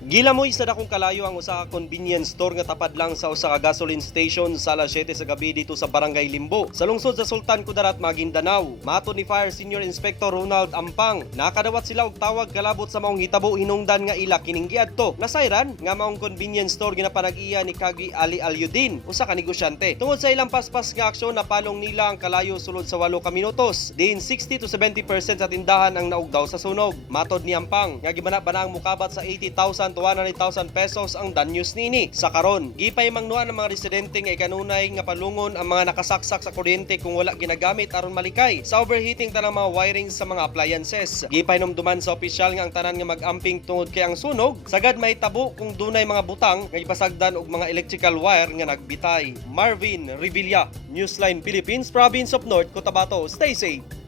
Gilamoy sa dakong kalayo ang usa ka convenience store nga tapad lang sa usa ka gasoline station sa alas 7 sa gabi dito sa Barangay Limbo, sa lungsod sa Sultan Kudarat, Maguindanao. Matod ni Fire Senior Inspector Ronald Ampang, nakadawat sila og tawag kalabot sa maong hitabo hinungdan nga ila kining giadto. Nasayran nga maong convenience store ginapanag-iya ni Kagi Ali Alyudin, usa ka negosyante. Tungod sa ilang paspas nga aksyon, napalong nila ang kalayo sulod sa 8 ka minutos. Din 60 to 70% sa tindahan ang naugdaw sa sunog. Matod ni Ampang, nga gibana-bana ang mukabat sa 80,000 to 100,000 pesos ang danyos nini. Sa karon, gipay mangnuan ang mga residente nga ikanunay nga palungon ang mga nakasaksak sa kuryente kung wala ginagamit aron malikay sa overheating tanang mga wiring sa mga appliances. Gipay numduman sa opisyal nga ang tanan nga mag-amping tungod kay ang sunog sagad may tabo kung dunay mga butang nga ipasagdan og mga electrical wire nga nagbitay. Marvin Revilla, Newsline Philippines, Province of North Cotabato. Stay safe.